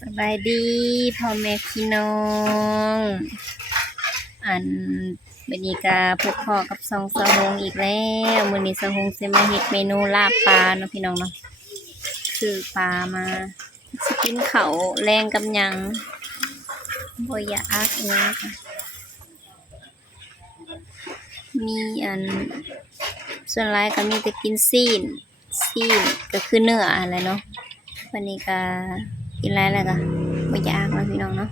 สบายดีพ่อแม่พี่น้องบัดนี้ก็พบพ่อกับสองสหงอีกแล้วมื้อนี้สหงสิมาเฮ็ดเมนูลาบปลาเนาะพี่น้องเนาะซื้อปลามาสิกินข้าวแรงกับหยังบ่อยากอิหยังค่ะมีส่วนหลายก็มีแต่กินซีนก็คือเนื้ออะไรเนาะวันนี้ก็กินหลายแล้วก็บ่อยากแล้วพี่น้องเนาะ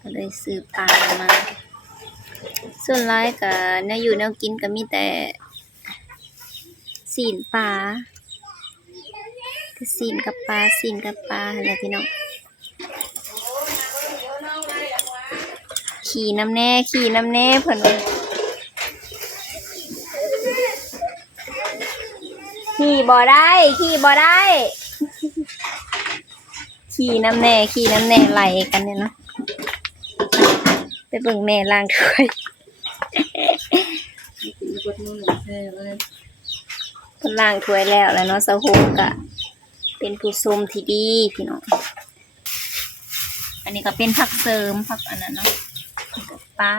ก็เลยซื้อปลามาส่วนหลายก็แนวอยู่แนวกินก็มีแต่ซีนปลาแต่ซีนกับปลาอะไรพี่น้องขี่น้ำแน่เพิ่นว่าขี่บ่ได้ขี่น้ำแน่ไหลกันเนี่ยเนาะไปเบิ่งแม่ล้างถ้วยเพิ่นล้างถ้วยแล้วเนาะสะโฮกก็เป็นผู้ชมที่ดีพี่น้องอันนี้ก็เป็นผักเสริมผักอันนั้นเนาะปลา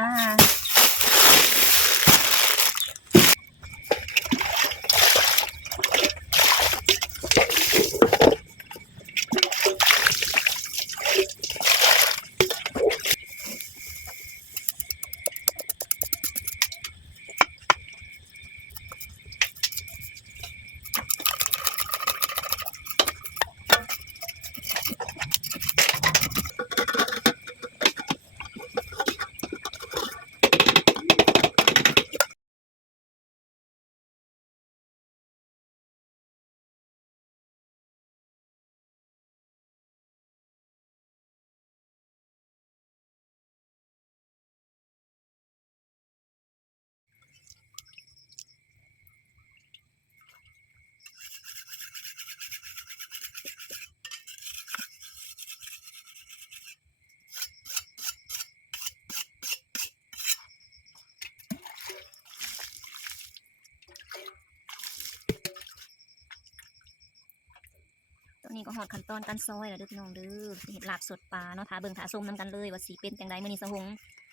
นี่ก็หอดขั้นตอนการซอยแล้วเด้อพี่น้องเด้อเห็ดลาบสดปลาเนาะถาเบิ่งถาส้มน้ำกันเลยว่าสีเป็นจังไดมื้อนี้สะหง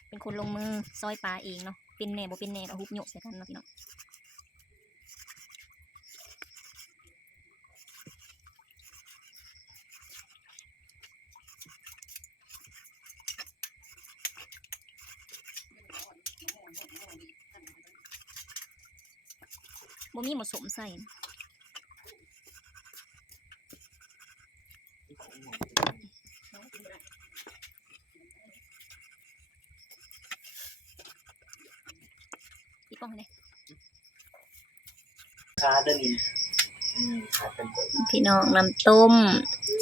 เป็นคนลงมือซอยปลาเองเนาะเป็นแหน่บ่เป็นแหน่ก็ฮุบโยกใส่กันเนาะพี่น้องบ่มีหมดสมใส่พี่ป้องให้ขาเดินขาเป็นพี่น้องน้ำต้ม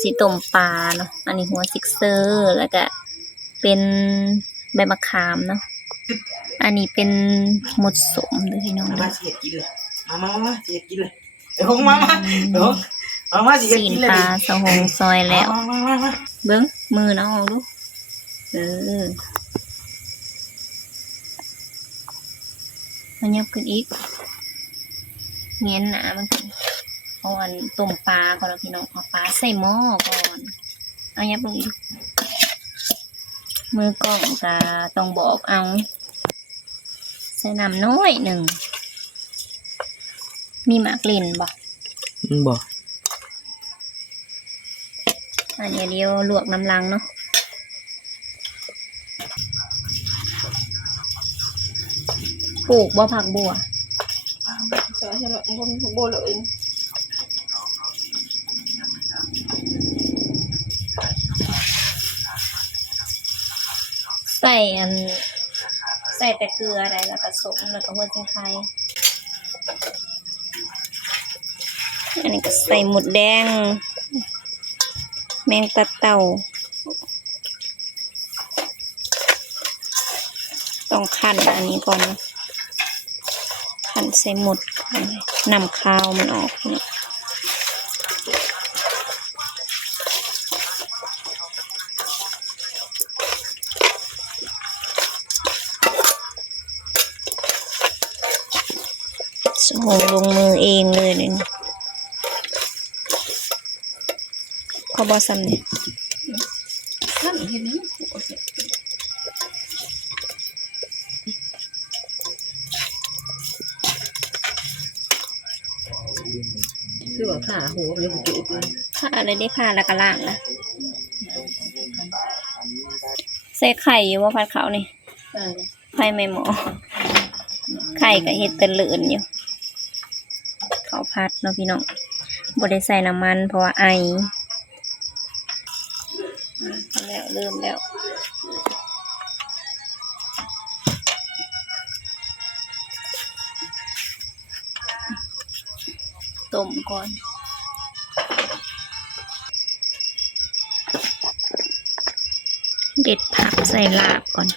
สีต้มปลาเนาะอันนี้หัวซิกเซอร์แล้วก็เป็นใบมะขามเนาะอันนี้เป็นหมดสมเด้อพี่น้องมาเสียกินเลยมาเสียกินเลยเดี๋ยวมาเสียกินเลยปลาสะหงซอยแล้วมาเบิ้งมือน้องดูมันยับขึ้นอีกเงี้ยหนามันขึ้นเอาต้มปลาก่อนแล้วพี่น้องเอาปลาใส่หม้อก่อนเอายับลงอีกมือกล้องจะต้องบอกเอาใส่น้ำน้อยหนึ่งมีหมากลิ่นบ่อันนี้เดียวลวกน้ำลังเนาะปลูกบ่ผักบัวใช่ไหมมันก็มีผักบัวเลยใส่แต่เกลืออะไรแล้วก็สมแล้วก็หัวจิงไคอันนี้ก็ใส่หมดแดงแมงตัดเต่าต้องคั่นอันนี้ก่อนนะคั่นใส่หมดนำข้าวมันออกนะสมองลงมือเองเลยเนี่ย พอบอสันเนี่ย ท่านเห็นไหมคือว่าผ่าหัวเลยผมจุดเลย ผ้าอะไรได้ผ้าแล้วก็ล่างนะใส่ไข่อยู่ว่าพัดเขานี่ไข่ไม่หมอไข่ก็เห็ดเป็นเหลือนอยู่เขาพัดเนาะพี่น้องบ่ได้ใส่น้ำมันเพราะว่าไอแล้วเริ่มแล้วต้มก่อนเด็ดผักใส่ลาบก่อน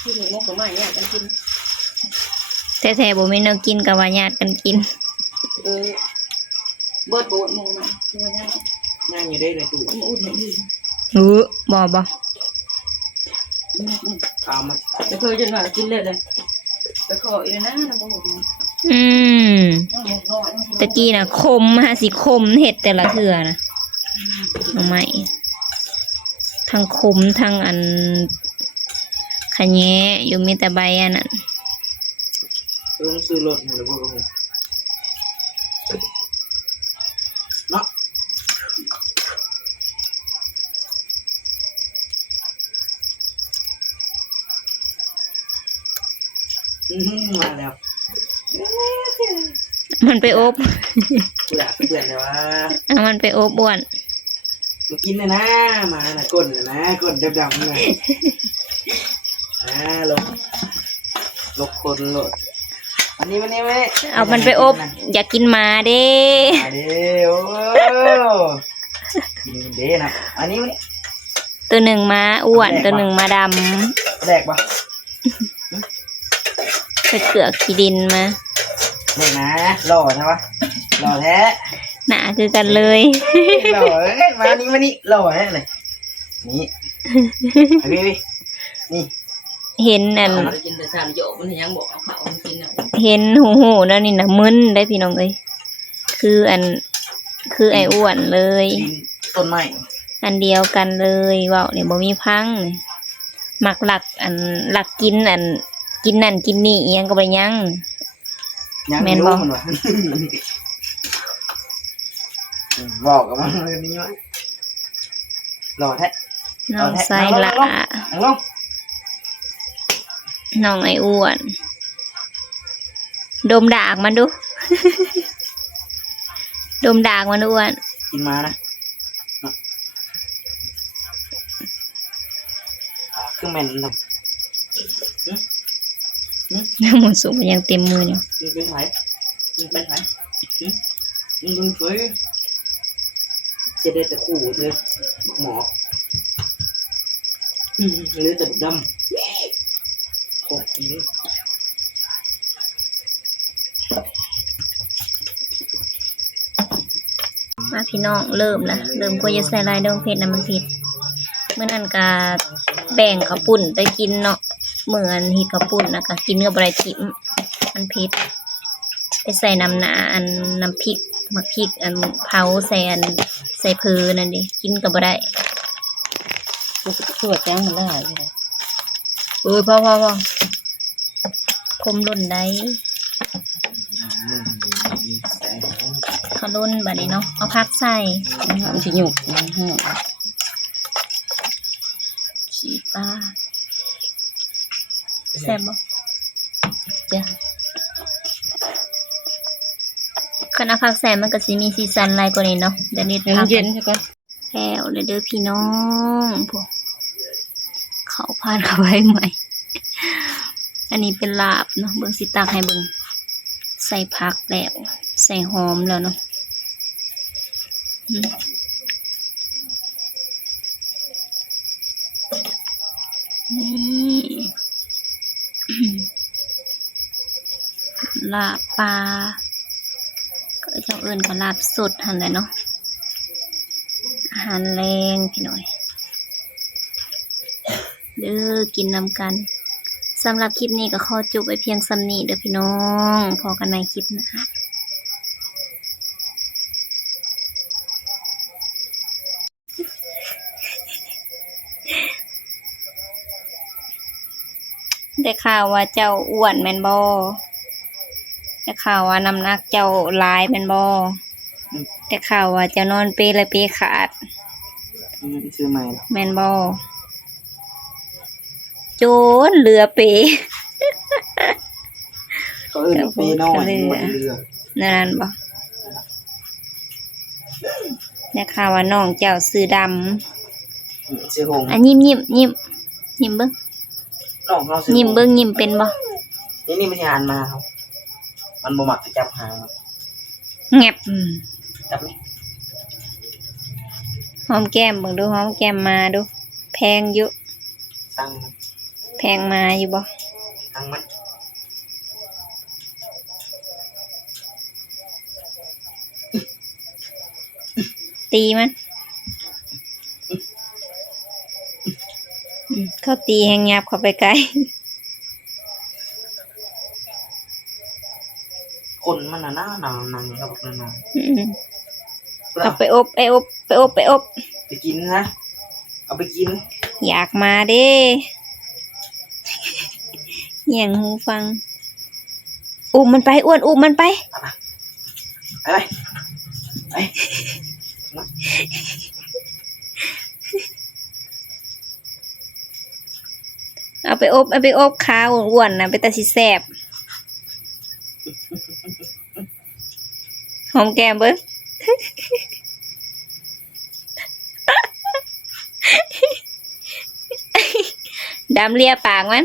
ที่หนูมกกับไม้เนี่ยกันกิน แท้ๆบ่แม่นแนวกินกับว่าญาติกันกิน เบิดโบดมงมาตัวนี้ ย่างอยู่ได้เลยตู่ มันอุ่นให้ดี บ่ ข้าวมัน แต่เคยจนว่ากินเลยไปขออีกนะน้ำบอก อืม น้ำบอกน้อย ตะกี้น่ะคมฮะสิคมเห็ดแต่ละเทื่อนะเอาใหม่ทั้งคมทั้งอันขะแยะอยู่มีแต่ใบอันนั้น ต้องซื้อรถหรือพวกนี้เนาะมาแล้ว มันไปอบ เบื่อเบื่อเลยวะ เอามันไปอบอ้วน มากินเลยนะมานะก้นนะก้นดำๆนะลกคนโหลดวันนี้ เอามันไปอบ อยากกินหมาเด้ มาเด้โอ้กินเด้นะอันนี้วันนี้ ตัวหนึ่งม้าอ้วนตัวหนึ่งม้าด แรกปะ ำไปเกลือกขี้ดินมา แรกนะหล่อใช่ปะหล่อแท้ หนาคือกันเลย หล่อมานี่หล่อแท้เลยนี่ไอ้พี่นี่ เห็นนั่น กินแต่สามโยกมันยังบอกเอาเขากินอ่ะ เห็นหูแล้วนี่นะมึนได้พี่น้องเลยคือคือไอ้อ้วนเลย ต้นไม้ อันเดียวกันเลยเว้าเนี่ยบ่มีพังมักหลักหลักกินกินนั่นกินนี่อิหยังก็บ่ได้ยัง ยัง แม่ ไม่ นบ่ รู้มันวะบอกกับมันเลยนี่วะหล่อแท้ น้องไซละ นั่งลง น้องไอ้อ้วน ดมดากมันดู ดมดากมันอ้วน กินมานะเครื่องแมนทำ หมุนสูงมันยังเต็มมืออยู่ มึงเป็นไผมึงเป็นไผมึงเป็นเฟยจะได้แต่ขู่เธอหมอหรือแต่ดำโคตรกิน มาพี่น้องเริ่มละเริ่มก็จะใส่ลายดองเพชรนะมันผิดเมื่อนั้นก็แบ่งข้าวปุ้นไปกินเนาะเหมือนเฮ็ดข้าวปุ้นนะก็กินกับอะไรทิมมันเผ็ดไปใส่น้ำหนาน้ำพริกมักพริกเผาใส่ใส่เพอนั่นดิกินกับอะไร คือว่าแจ้งมันได้เลย พอคมล้นได้เขาล้นแบบนี้เนาะเอาพักใส่ มันสิหยุกมันห้อง ขี้ปลาแซ่บบ่จ้ะคณะพักแซ่บมันก็สิมีซีซันหลายกว่านี้เนาะเดี๋ยวนี้พัก เย็นใช่ปะ แล้วเด้อพี่น้องพวกเขาพานเอาไว้ใหม่ อันนี้เป็นลาบเนาะเบิ่งสิตักให้เบิ่งใส่ผักแล้วใส่หอมแล้วเนาะนี่ลาบปลาก็จะเอิ้นกับลาบสดหั่นแหละเนาะอาหารแรงพี่หน่อยเด้อกินนำกัน สำหรับคลิปนี้ก็ขอจบไว้เพียงส่ำนี้เด้อพี่น้องพอกันในคลิปหนะคะได้ข่าวว่าเจ้าอ้วนแม่นบ่ได้ข่าวว่าน้ำหนักเจ้าหลายแม่นบ่ได้ข่าวว่าเจ้านอนเปและเปขาด ซื้อใหม่ แม่นบ่โจรเรือเป เขาเอิ้นเปน้อยหมดเรือ นั่นบ่ได้ข่าวว่าน้องเจ้าซื้อดำ ซื้อหง อันยิ้มเบิ่ง น้องเราซื้อ ยิ้มเบิ่งยิ้มเป็นบ่ นี่มันสิหานมาครับมันบ่มักจะจับหางครับ แงบ จับไหม หอมแก้มเบิ่งดูหอมแก้มมาดูแพงอยู่ ตั้งมัน แพงมาอยู่บ่ ตั้งมัน ตีมันเขาตีแหงยับเข้าไปไกล คนมันน่ะหน้าหนาวหนังครับหนาว เอาไปอบไปอบ ไปกินนะเอาไปกิน อยากมาเด้เหี่ยงหูฟังอุ้มมันไปอ้วนอุ้มมันไป ไปไป เอาไปอบขาอ้วนๆนะไปแต่สิแซ่บหอมแก้มเบิ้ง ดำเลียปากมัน